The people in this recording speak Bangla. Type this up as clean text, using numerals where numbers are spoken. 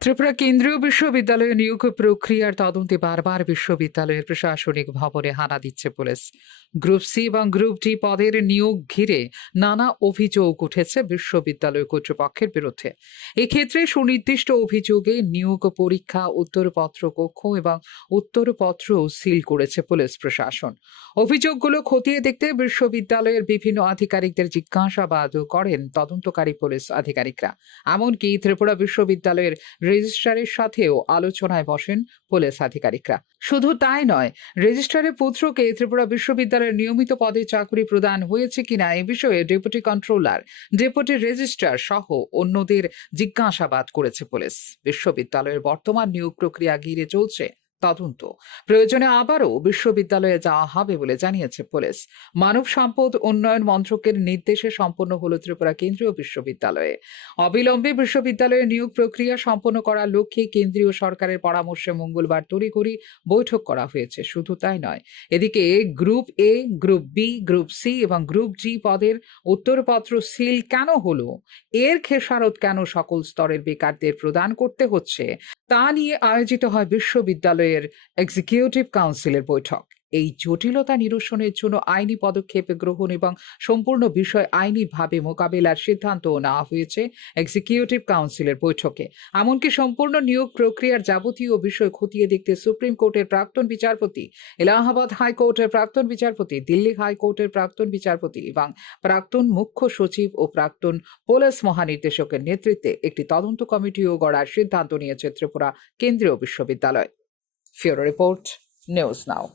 ত্রিপুরা কেন্দ্রীয় বিশ্ববিদ্যালয়ে নিয়োগ প্রক্রিয়ার তদন্তে বারবার বিশ্ববিদ্যালয়ের প্রশাসনিক ভবনে হানা দিচ্ছে পুলিশ। গ্রুপ সি এবং গ্রুপ ডি পদের নিয়োগ ঘিরে নানা অভিযোগ উঠেছে বিশ্ববিদ্যালয় কর্তৃপক্ষের বিরুদ্ধে। এক্ষেত্রে সুনির্দিষ্ট অভিযোগে নিয়োগ পরীক্ষা, উত্তরপত্র কক্ষ এবং উত্তরপত্র সিল করেছে পুলিশ প্রশাসন। অভিযোগগুলো খতিয়ে দেখতে বিশ্ববিদ্যালয়ের বিভিন্ন আধিকারিকদের জিজ্ঞাসাবাদ করেন তদন্তকারী পুলিশ আধিকারিকরা। এমনকি ত্রিপুরা বিশ্ববিদ্যালয়ের রেজিস্ট্রারের সাথেও আলোচনায় বসেন পুলিশ আধিকারিকরা। শুধু তাই নয়, রেজিস্ট্রারের পুত্রকে ত্রিপুরা বিশ্ববিদ্যালয়ের নিয়মিত পদে চাকরি প্রদান হয়েছে কিনা এ বিষয়ে ডেপুটি কন্ট্রোলার, ডেপুটি রেজিস্ট্রার সহ অন্যদের জিজ্ঞাসাবাদ করেছে পুলিশ। বিশ্ববিদ্যালয়ের বর্তমান নিয়োগ প্রক্রিয়া ঘিরে চলছে তদন্ত। প্রয়োজনে আবারও বিশ্ববিদ্যালয়ে যাওয়া হবে বলে জানিয়েছে পুলিশ। মানব সম্পদ উন্নয়ন মন্ত্রকের নির্দেশে সম্পন্ন হল ত্রিপুরা কেন্দ্রীয় বিশ্ববিদ্যালয়ে। অবিলম্বে বিশ্ববিদ্যালয়ের নিয়োগ প্রক্রিয়া সম্পন্ন করার লক্ষ্যে কেন্দ্রীয় সরকারের পরামর্শে মঙ্গলবার তড়িঘড়ি বৈঠক করা হয়েছে। শুধু তাই নয়, এদিকে group A, group B, group C এবং গ্রুপ জি পদের উত্তরপত্র সিল কেন হলো, এর খেসারত কেন সকল স্তরের বেকারদের প্রদান করতে হচ্ছে, তা নিয়ে আয়োজিত হয় বিশ্ববিদ্যালয়ের এক্সিকিউটিভ কাউন্সিলের বৈঠক। এই জটিলতা নিরসনের জন্য আইনি পদক্ষেপ গ্রহণ এবং সম্পূর্ণ বিষয় আইনিভাবে মোকাবেলার সিদ্ধান্ত নেওয়া হয়েছে এক্সিকিউটিভ কাউন্সিলের বৈঠকে। এমনকি সম্পূর্ণ নিয়োগ প্রক্রিয়ার যাবতীয় বিষয় খতিয়ে দেখতে সুপ্রিম কোর্টের প্রাক্তন বিচারপতি, এলাহাবাদ হাইকোর্টের প্রাক্তন বিচারপতি, দিল্লি হাইকোর্টের প্রাক্তন বিচারপতি এবং প্রাক্তন মুখ্য সচিব ও প্রাক্তন পুলিশ মহানির্দেশকের নেতৃত্বে একটি তদন্ত কমিটিও গড়ার সিদ্ধান্ত নিয়েছে ত্রিপুরা কেন্দ্রীয় বিশ্ববিদ্যালয়। ফিউরো রিপোর্ট, নিউজ নাও।